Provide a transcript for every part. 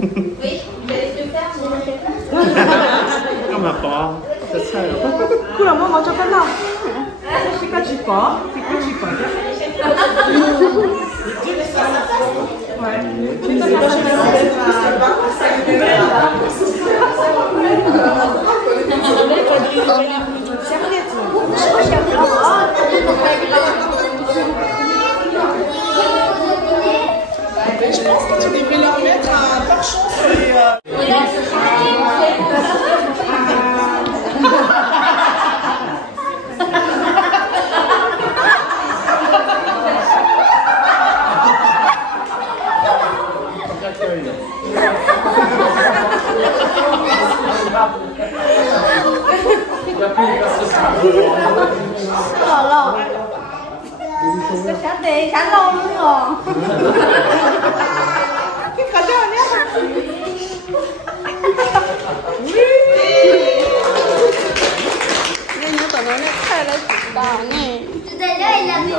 Oui, vous allez le faire,干嘛包？这菜哦。哭了，我就跟他。这个去包，这个去包的。Je pense que tu devrais leur mettre un torchon sur les... Sáng đi, sáng lâu luôn rồi. Cái cả đó nhé. nên nhớ tụi nó thay lại chụp đào nè. Đây là gì?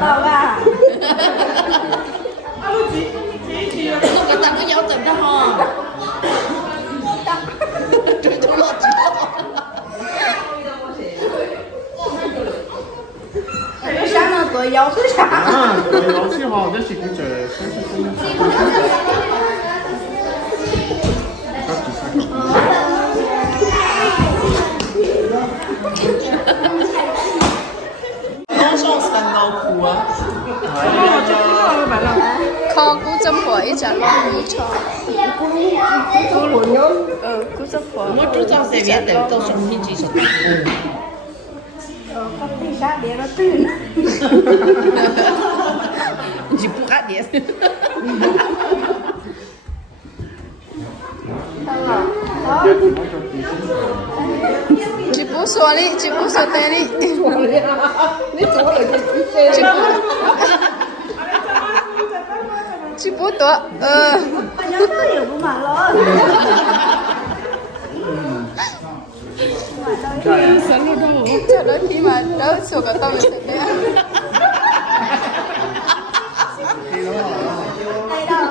Tao à. Người ta có dấu tình đó không? Tôi lo chứ. Sáng nào tuổi giàu thứ sáng. À, tuổi giàu chứ họ rất là cũng trời sáng Con cú chấm phổi chả lo cú trò. Cú chấm phổi. Moi, tout en c'est bien, t'as ton son midi sur ta Sáng để nóตื่น. Tu pourras dire. Chị bố xóa đi, chị bố xóa tên đi. Chị bố tỏ. Nhớ có nhiều của mà lo. Chờ đợi khi mà đỡ sổ cả tao mình được đấy. Đây đâu.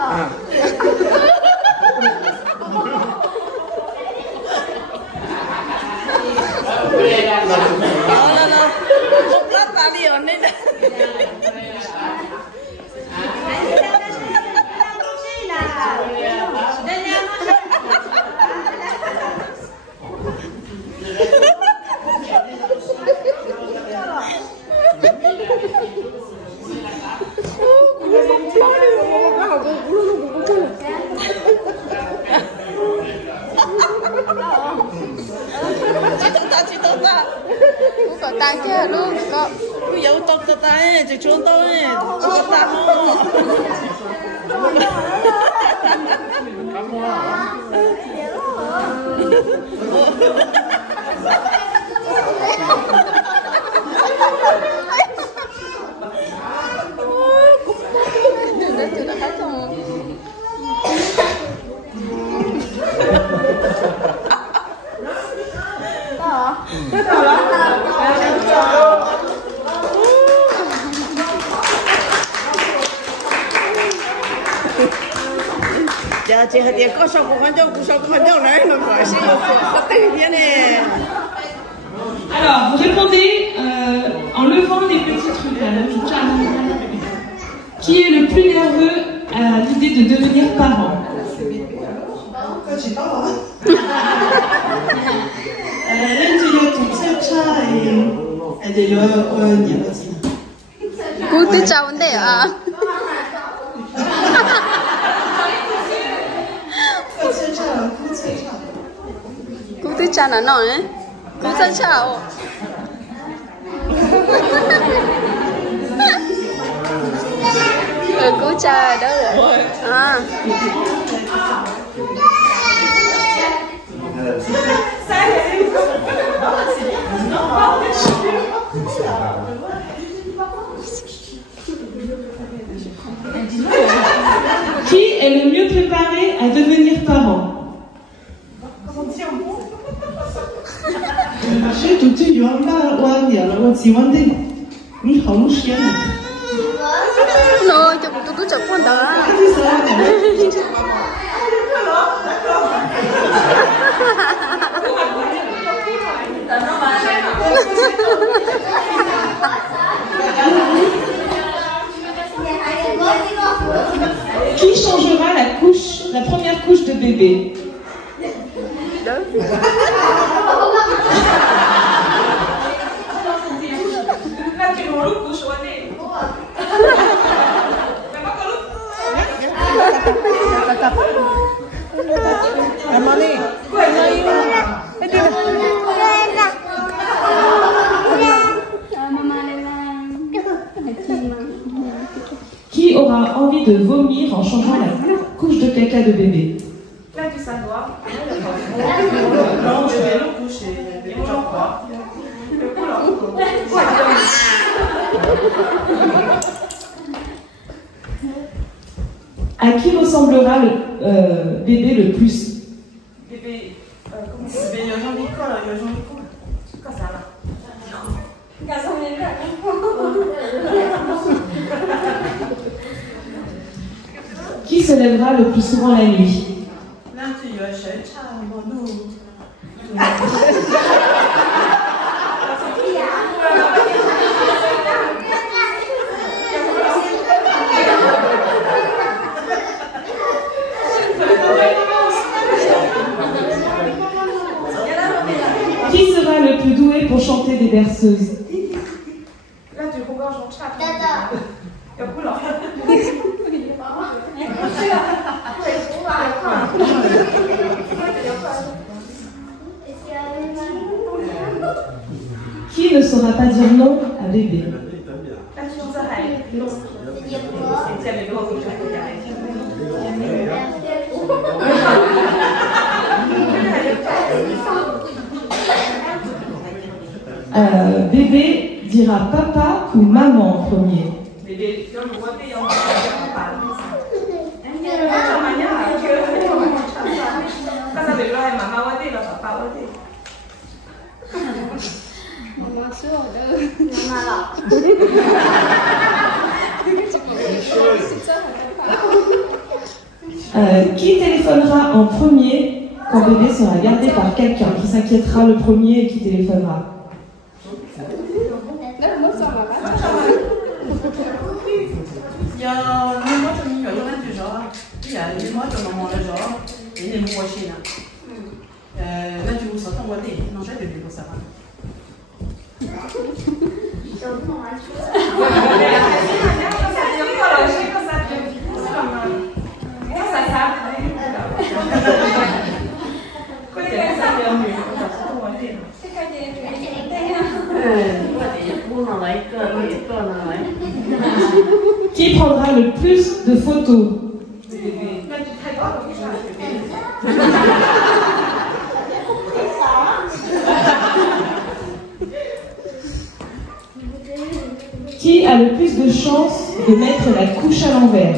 Không lát ta liền đấy. Chị tốt ta. Cú có tay kia luôn có. Cú giấu tốt ta tay, chị trốn tôi. Chị có ta không? Từ đã hết rồi. Giờ chị hãy có sao cũng không đâu này nó phải sử dụng có tự nhiên này. Alors, vous répondez en levant les petits trucs là, qui est le plus nerveux à l'idée de devenir parent? Cú tí chào vấn đề à? Cú tí chào là nói ấy. Cú tí chào. Cú chào đó rồi. À. Qui est le mieux préparé à devenir parent? Rồi, tôi chụp con đó. Qui changera la première couche de bébé? Qui aura envie de vomir en changeant la couche de caca de bébé? À qui ressemblera le bébé le plus? Qui se lèvera le plus souvent la nuit? Qui sera le plus doué pour chanter des berceuses? Qui ne saura pas dire non à bébé? Bébé dira papa ou maman en premier? Qui téléphonera en premier quand bébé sera gardé par quelqu'un? Qui s'inquiétera le premier et qui téléphonera? Qui prendra le plus de photos? Qui a le plus de chances de mettre la couche à l'envers?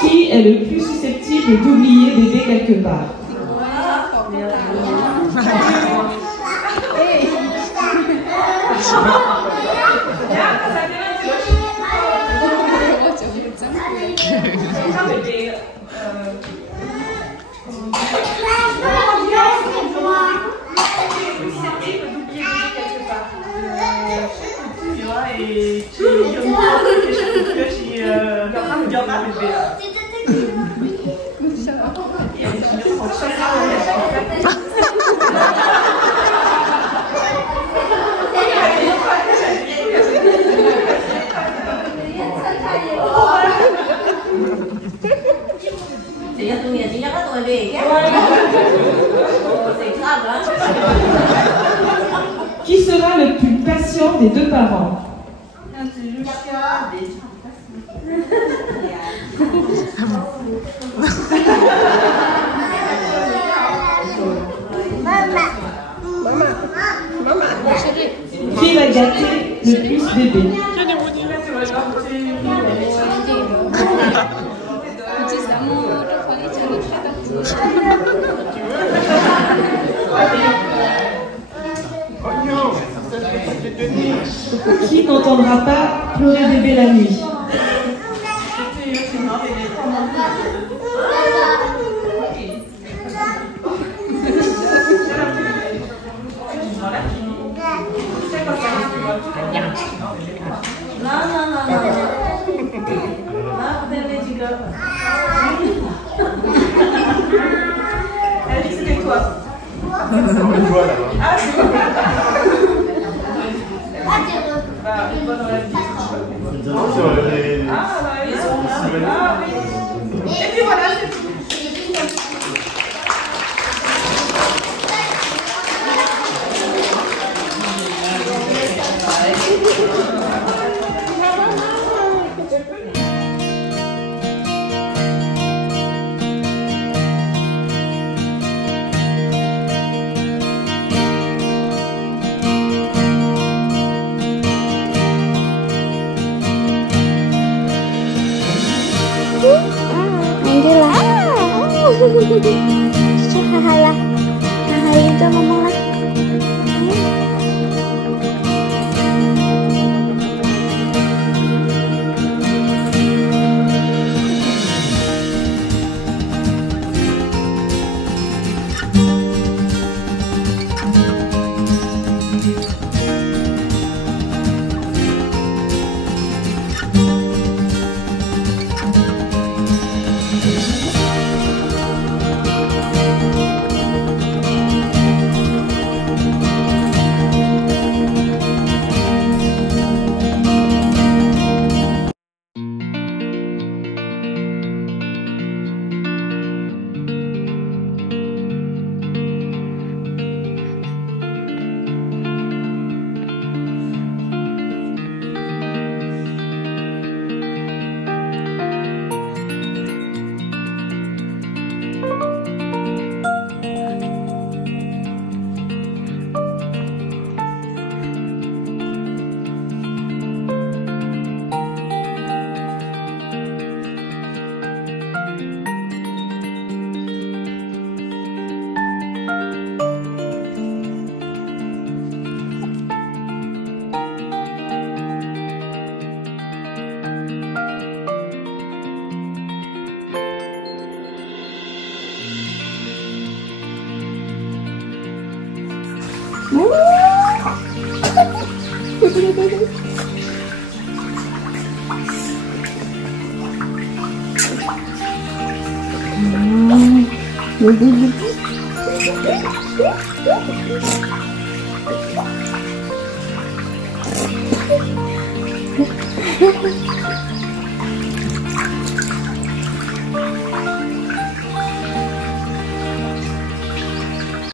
Qui est le plus susceptible d'oublier bébé quelque part? l'enfant des deux parents. Qui va gâter le plus bébé? Qui n'entendra pas pleurer bébé la nuit? Et puis voilà, c'est tout. Hahaha, itu mama lah.